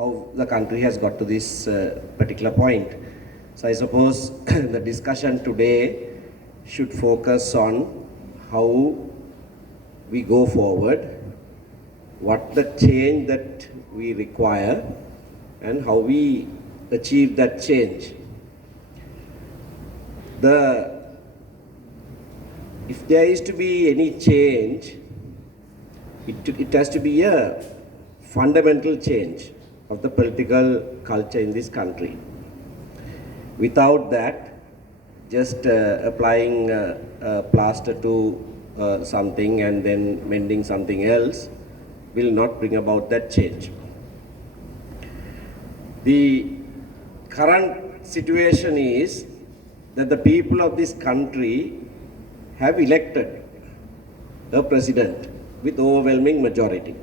how the country has got to this particular point. So I suppose the discussion today should focus on how we go forward, what the change that we require, and how we achieve that change. If there is to be any change, it has to be a fundamental change of the political culture in this country. Without that, just applying a plaster to something and then mending something else will not bring about that change. The current situation is that the people of this country have elected a president with overwhelming majority.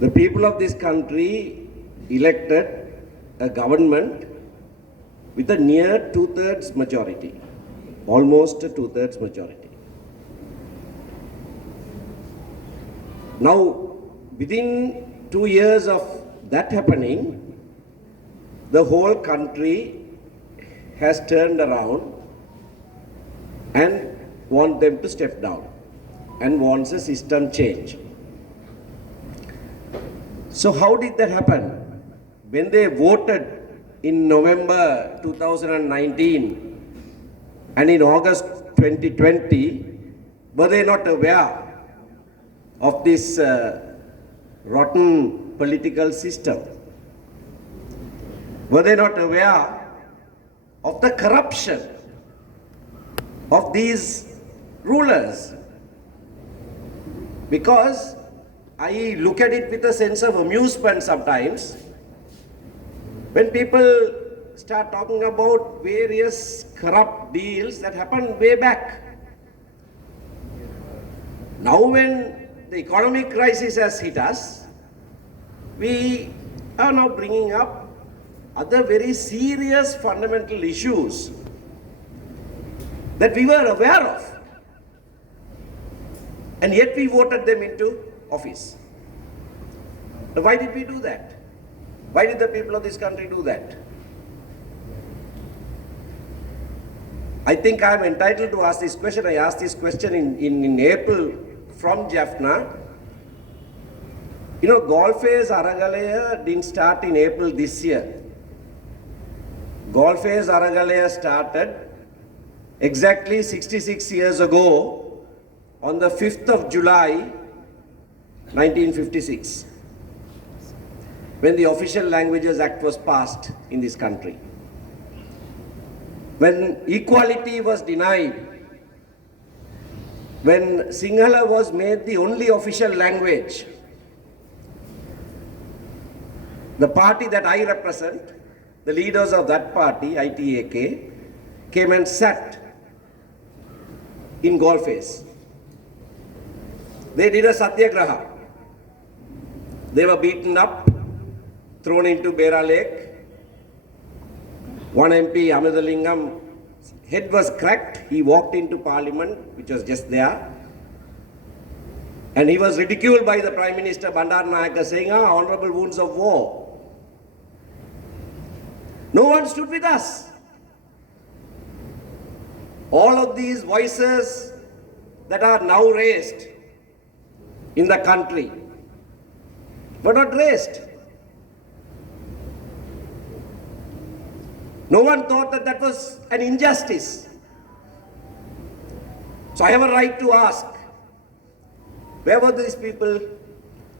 The people of this country elected a government with a near two-thirds majority, almost a two-thirds majority. Now, within 2 years of that happening, the whole country has turned around and want them to step down and wants a system change. So how did that happen? When they voted in November 2019 and in August 2020, were they not aware of this rotten political system? Were they not aware of the corruption of these rulers? Because I look at it with a sense of amusement sometimes when people start talking about various corrupt deals that happened way back. Now when the economic crisis has hit us, we are now bringing up other very serious fundamental issues that we were aware of, and yet we voted them into office. Now, why did we do that? Why did the people of this country do that? I think I am entitled to ask this question. I asked this question in April from Jaffna. You know, Golfes Aragalaya didn't start in April this year. Golfes Aragalaya started exactly 66 years ago on the 5th of July 1956, when the Official Languages Act was passed in this country, when equality was denied, when Sinhala was made the only official language. The party that I represent, the leaders of that party, ITAK, came and sat in Golfes. They did a satyagraha. They were beaten up, thrown into Bera Lake. One MP, Amadalingam, head was cracked. He walked into Parliament, which was just there. And he was ridiculed by the Prime Minister Bandaranaike, saying, honorable wounds of war. No one stood with us. All of these voices that are now raised in the country were not raised. No one thought that that was an injustice. So I have a right to ask, where were these people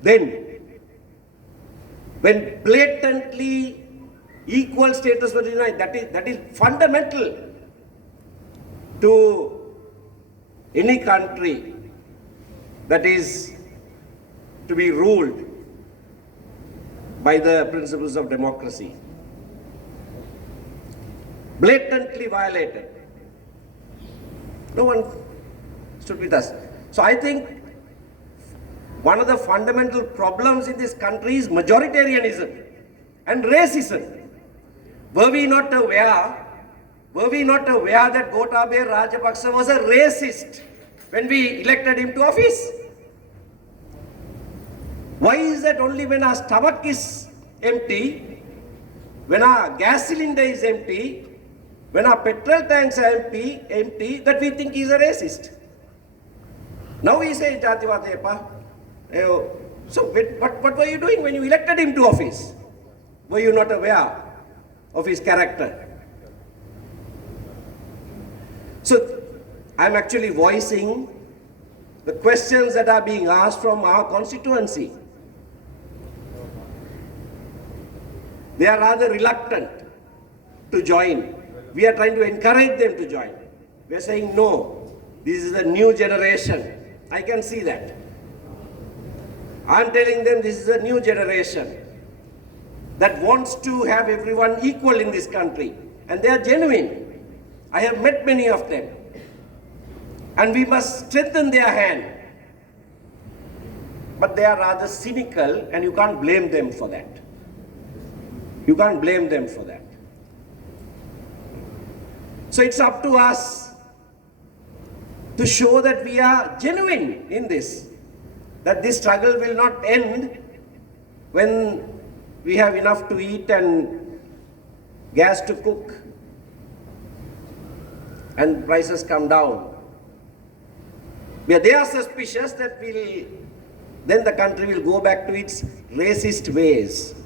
then? When blatantly equal status was denied, that is fundamental to any country that is to be ruled by the principles of democracy. Blatantly violated. No one stood with us. So I think one of the fundamental problems in this country is majoritarianism and racism. Were we not aware that Gotabaya Rajapaksa was a racist when we elected him to office? Why is that only when our stomach is empty, when our gas cylinder is empty, when our petrol tanks are empty, that we think he's a racist? Now we say Jativadepa. So what were you doing when you elected him to office? Were you not aware of his character? So I'm actually voicing the questions that are being asked from our constituency. They are rather reluctant to join. We are trying to encourage them to join. We are saying, no, this is a new generation. I can see that. I am telling them this is a new generation that wants to have everyone equal in this country. And they are genuine. I have met many of them. And we must strengthen their hand. But they are rather cynical, and you can't blame them for that. You can't blame them for that. So it's up to us to show that we are genuine in this, that this struggle will not end when we have enough to eat and gas to cook and prices come down. They are suspicious that then the country will go back to its racist ways.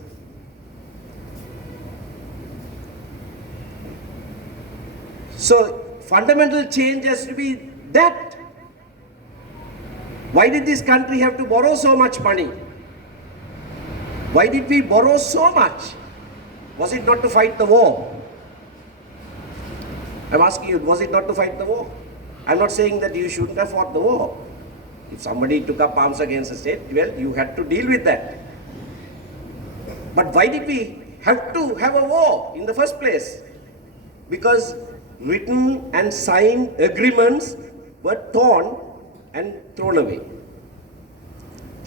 So fundamental change has to be that. Why did this country have to borrow so much money? Why did we borrow so much? Was it not to fight the war? I'm asking you, was it not to fight the war? I'm not saying that you shouldn't have fought the war. If somebody took up arms against the state, well, you had to deal with that. But why did we have to have a war in the first place? Because written and signed agreements were torn and thrown away.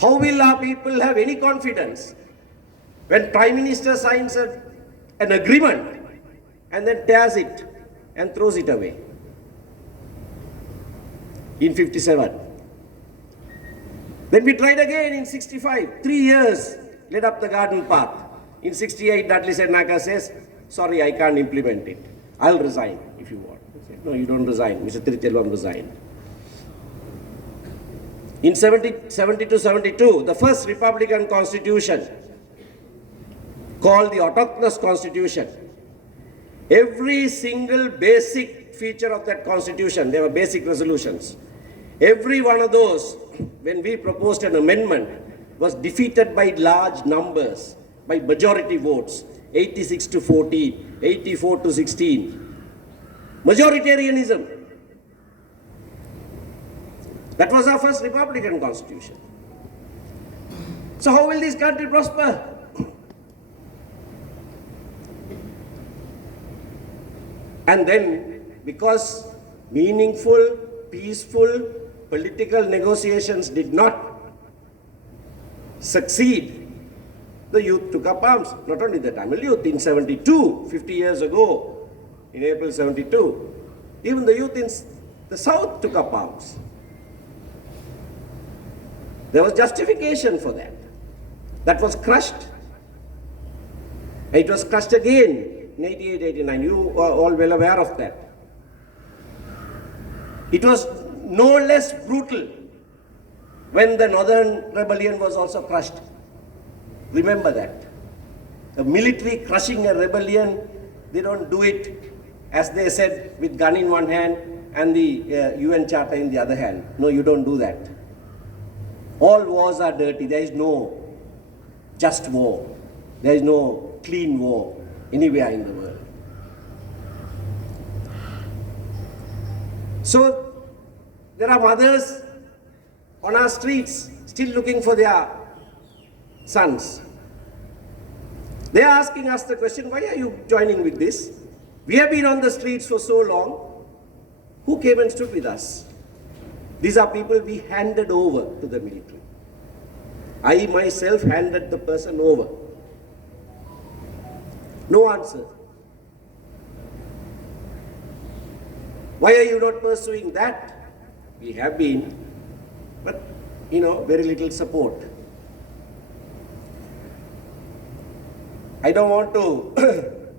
How will our people have any confidence when Prime Minister signs an agreement and then tears it and throws it away? In 57. Then we tried again in 65. 3 years led up the garden path. In 68, Dudley Senaka says, sorry, I can't implement it. I'll resign if you want. Said, no, you don't resign. Mr. Tiruchelvam resigned. In 70-72, the first Republican Constitution, called the Autochthonous Constitution, every single basic feature of that Constitution, there were basic resolutions, every one of those, when we proposed an amendment, was defeated by large numbers, by majority votes, 86-14, 84-16. Majoritarianism. That was our first Republican Constitution. So how will this country prosper? And then, because meaningful, peaceful, political negotiations did not succeed, the youth took up arms. Not only the Tamil youth, in 72, 50 years ago, in April 72, even the youth in the south took up arms. There was justification for that. That was crushed. It was crushed again in 88, 89. You are all well aware of that. It was no less brutal when the Northern Rebellion was also crushed. Remember that. A military crushing a rebellion, they don't do it, as they said, with gun in one hand and the UN Charter in the other hand. No, you don't do that. All wars are dirty. There is no just war. There is no clean war anywhere in the world. So, there are mothers on our streets still looking for their sons. They are asking us the question, why are you joining with this? We have been on the streets for so long. Who came and stood with us? These are people we handed over to the military. I myself handed the person over. No answer. Why are you not pursuing that? We have been, but very little support. I don't want to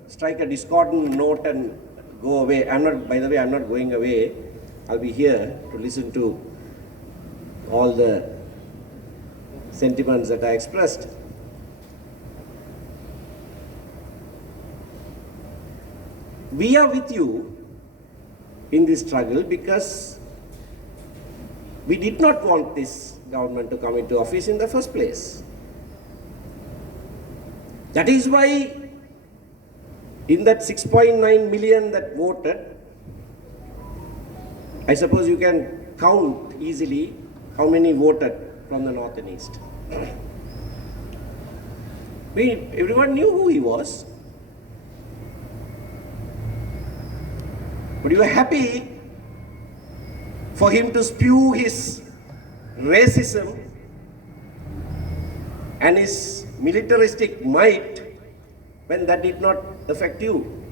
strike a discordant note and go away. By the way, I'm not going away. I'll be here to listen to all the sentiments that I expressed. We are with you in this struggle because we did not want this government to come into office in the first place. That is why in that 6.9 million that voted, I suppose you can count easily how many voted from the north and east. Everyone knew who he was. But you were happy for him to spew his racism and his militaristic might when that did not affect you.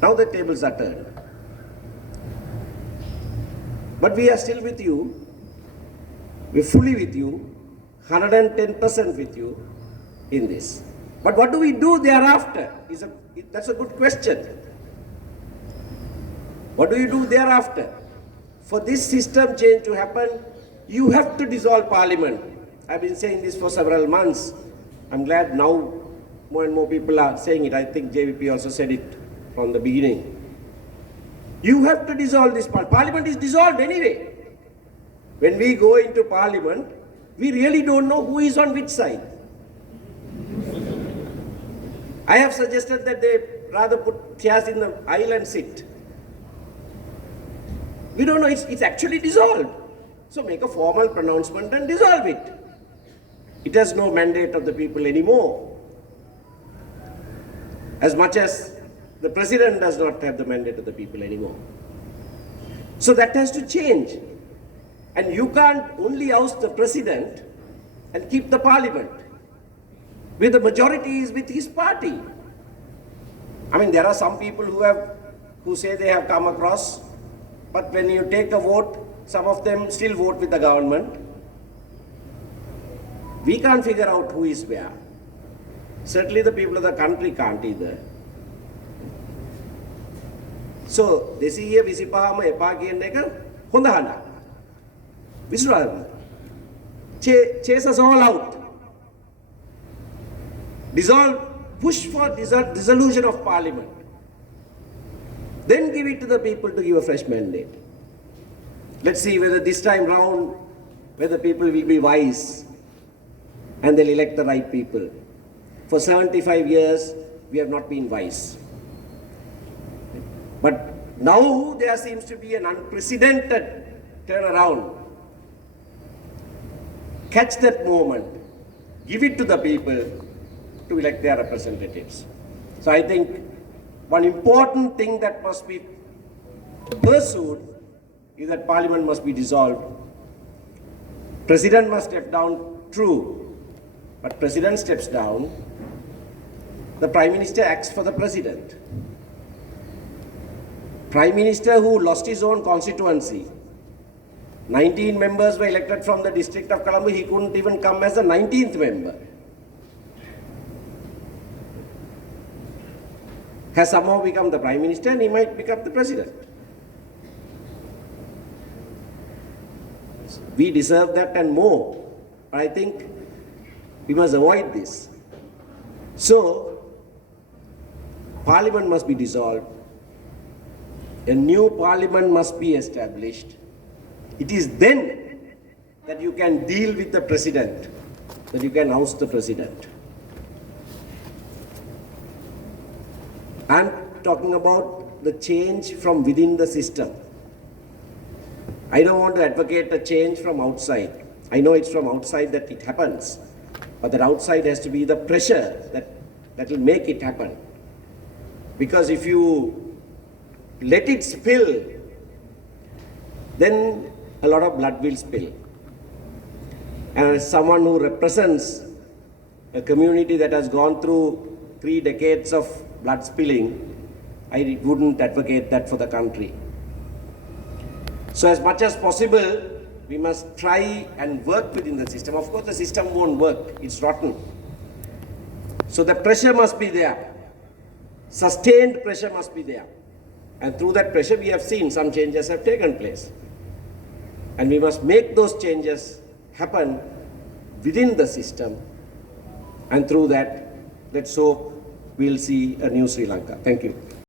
Now the tables are turned. But we are still with you. We're fully with you, 110% with you in this. But what do we do thereafter? That's a good question. What do you do thereafter? For this system change to happen, you have to dissolve parliament. I've been saying this for several months. I'm glad now more and more people are saying it. I think JVP also said it from the beginning. You have to dissolve this parliament. Parliament is dissolved anyway. When we go into parliament, we really don't know who is on which side. I have suggested that they rather put chairs in the aisle and sit. We don't know, it's actually dissolved. So make a formal pronouncement and dissolve it. It has no mandate of the people anymore. As much as the president does not have the mandate of the people anymore. So that has to change. And you can't only oust the president and keep the parliament, where the majority is with his party. I mean, there are some people who say they have come across, but when you take a vote, some of them still vote with the government. We can't figure out who is where. Certainly the people of the country can't either. So, desiya visipahama epa කියන එක හොඳ හඬ. විසුරාම. Chase us all out. Push for dissolution of parliament. Then give it to the people to give a fresh mandate. Let's see whether this time round, whether people will be wise and they'll elect the right people. For 75 years, we have not been wise. But now there seems to be an unprecedented turnaround. Catch that moment. Give it to the people to elect their representatives. So I think one important thing that must be pursued is that parliament must be dissolved. President must step down, true. But president steps down, the prime minister acts for the president. Prime minister who lost his own constituency, 19 members were elected from the district of Colombo, he couldn't even come as the 19th member. Has somehow become the prime minister and he might become the president. We deserve that and more. But I think we must avoid this. So, parliament must be dissolved. A new parliament must be established. It is then that you can deal with the president, that you can oust the president. I'm talking about the change from within the system. I don't want to advocate a change from outside. I know it's from outside that it happens, but that outside has to be the pressure that will make it happen. Because if you let it spill, then a lot of blood will spill. And as someone who represents a community that has gone through 3 decades of blood spilling, I wouldn't advocate that for the country. So as much as possible, we must try and work within the system. Of course, the system won't work. It's rotten. So the pressure must be there. Sustained pressure must be there. And through that pressure, we have seen some changes have taken place. And we must make those changes happen within the system. And through that, let's hope we'll see a new Sri Lanka. Thank you.